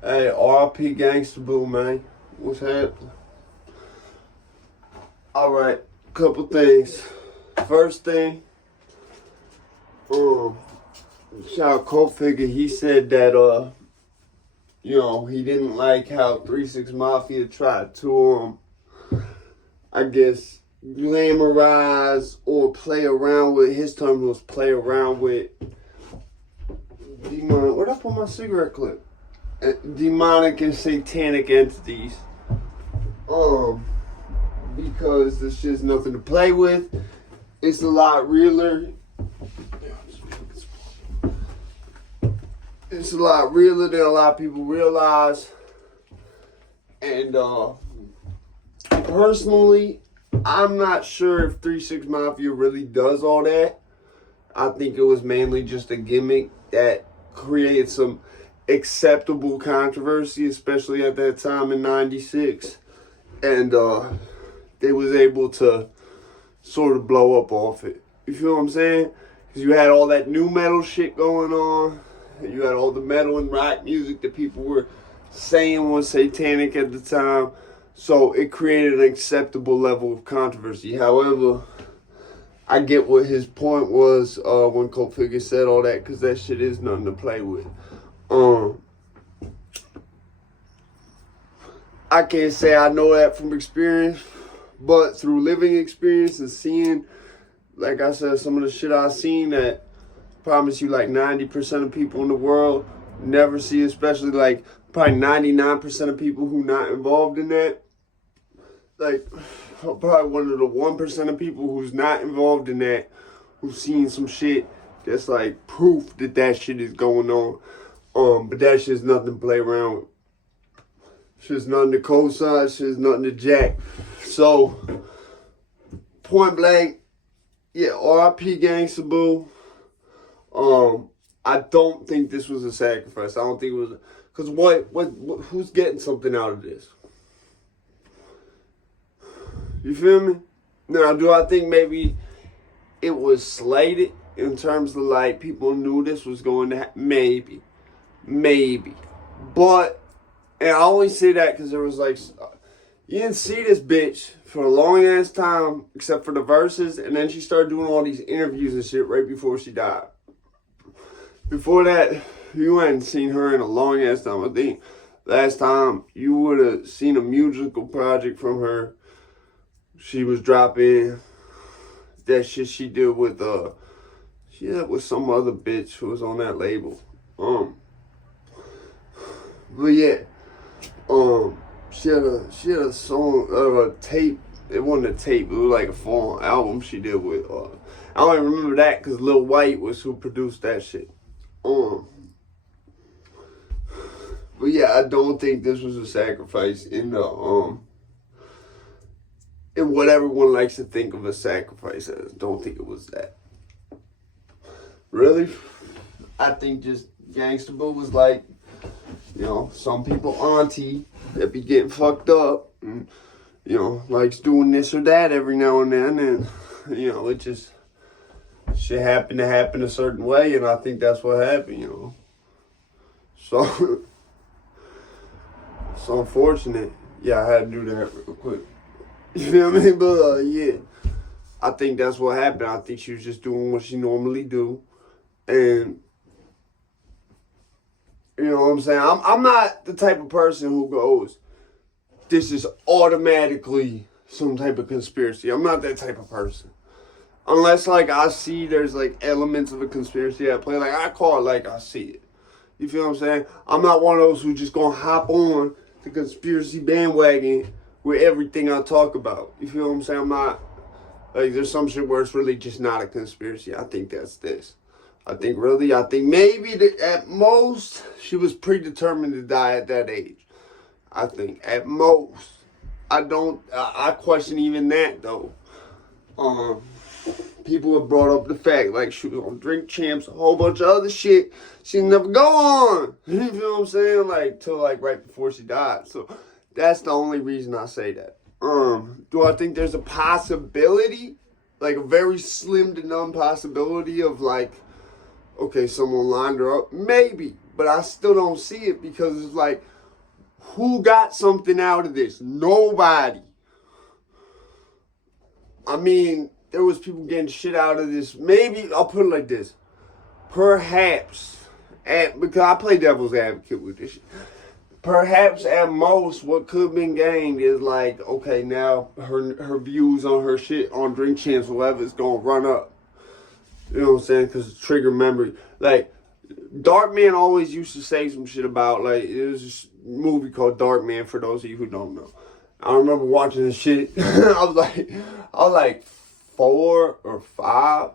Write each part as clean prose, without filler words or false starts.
Hey, RP Gangsta Boo, man. What's happening? Alright, couple things. First thing, um, shout out Cold Figure, he said that, he didn't like how 3 6 Mafia tried to, I guess, glamorize or play around with, his term was play around with, where'd I put my cigarette clip? Demonic and satanic entities. Because this shit's nothing to play with. It's a lot realer. It's a lot realer than a lot of people realize. And personally, I'm not sure if 3 6 Mafia really does all that. I think it was mainly just a gimmick that created some acceptable controversy, especially at that time in '96. And they was able to sort of blow up off it. You feel what I'm saying? Because you had all that new metal shit going on. You had all the metal and rock music that people were saying was satanic at the time. So it created an acceptable level of controversy. However, I get what his point was when Cold Figure said all that, because that shit is nothing to play with. I can't say I know that from experience, but through living experience and seeing, like I said, some of the shit I've seen that promise you like 90% of people in the world never see, especially like probably 99% of people who not involved in that. Like probably one of the 1% of people who's not involved in that, who's seen some shit that's like proof that that shit is going on. But that shit's nothing to play around with. Shit's nothing to co-sign, shit's nothing to jack. So, point blank, yeah, RIP Gangsta Boo. I don't think this was a sacrifice. I don't think it was, because who's getting something out of this? You feel me? Now, do I think maybe it was slated in terms of like people knew this was going to happen? Maybe. But, and I only say that because there was like, you didn't see this bitch for a long ass time, except for the verses, and then she started doing all these interviews and shit right before she died. Before that, you hadn't seen her in a long ass time. I think last time you would have seen a musical project from her. She was dropping that shit she did with she did with some other bitch who was on that label. But yeah, she had a song, a tape. It wasn't a tape. It was like a full album she did with. I don't even remember that because Lil White was who produced that shit. But yeah, I don't think this was a sacrifice in the in what everyone likes to think of a sacrifice as. Don't think it was that. Really, I think just Gangsta Boo was like, some people auntie that be getting fucked up and, likes doing this or that every now and then. And, it just, shit happened to happen a certain way. And I think that's what happened, So, it's unfortunate. Yeah, I had to do that real quick. You feel me? But, yeah, I think that's what happened. I think she was just doing what she normally do. And, you know what I'm saying? I'm not the type of person who goes, this is automatically some type of conspiracy. I'm not that type of person. Unless, like, I see there's, like, elements of a conspiracy at play. Like, I call it like I see it. You feel what I'm saying? I'm not one of those who just gonna hop on the conspiracy bandwagon with everything I talk about. You feel what I'm saying? I'm not, like, there's some shit where it's really just not a conspiracy. I think that's this. I think maybe at most, she was predetermined to die at that age. I think, at most. I question even that, though. People have brought up the fact, like, she was on Drink Champs, a whole bunch of other shit she never go on. You feel what I'm saying? Like, till, like, right before she died. So, that's the only reason I say that. Do I think there's a possibility? Like, a very slim to none possibility of, like, okay, someone lined her up? Maybe. but I still don't see it because it's like, who got something out of this? Nobody. I mean, there was people getting shit out of this. Maybe, I'll put it like this. Perhaps, because I play devil's advocate with this shit. Perhaps at most, what could have been gained is like, okay, now her views on her shit on Drink Champs, whatever, is gonna run up. You know what I'm saying? Because trigger memory. Like, Darkman always used to say some shit about, like, it was this movie called Darkman, for those of you who don't know. I remember watching this shit. I was like 4 or 5.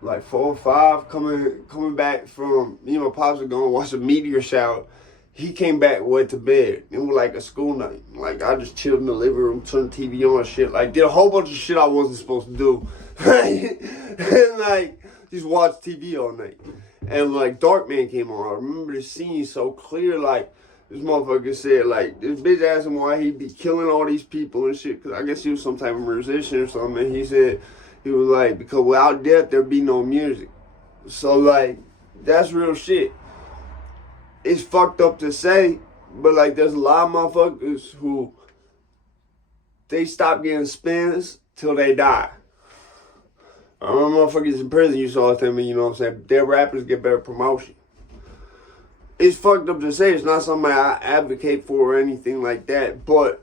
Like 4 or 5, coming back from, you know, Pops was going to watch a meteor shower. He came back, went to bed. It was like a school night. Like, I just chilled in the living room, turned the TV on and shit. Like, did a whole bunch of shit I wasn't supposed to do. And, like, just watched TV all night. And, like, Darkman came on. I remember the scene so clear. Like, this motherfucker said, like, this bitch asked him why he'd be killing all these people and shit. Because I guess he was some type of musician or something. And he said, he was like, because without death, there'd be no music. So, like, that's real shit. It's fucked up to say, but, like, there's a lot of motherfuckers who, they stop getting spins till they die. I remember motherfuckers in prison, you saw them, and you know what I'm saying, their rappers get better promotion. It's fucked up to say. It's not something I advocate for or anything like that, but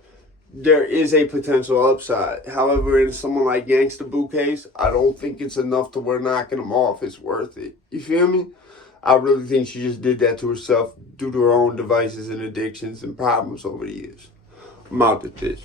there is a potential upside. However, in someone like Gangsta Boo case, I don't think it's enough to where knocking them off is worth it. You feel me? I really think she just did that to herself due to her own devices and addictions and problems over the years. I'm out to this.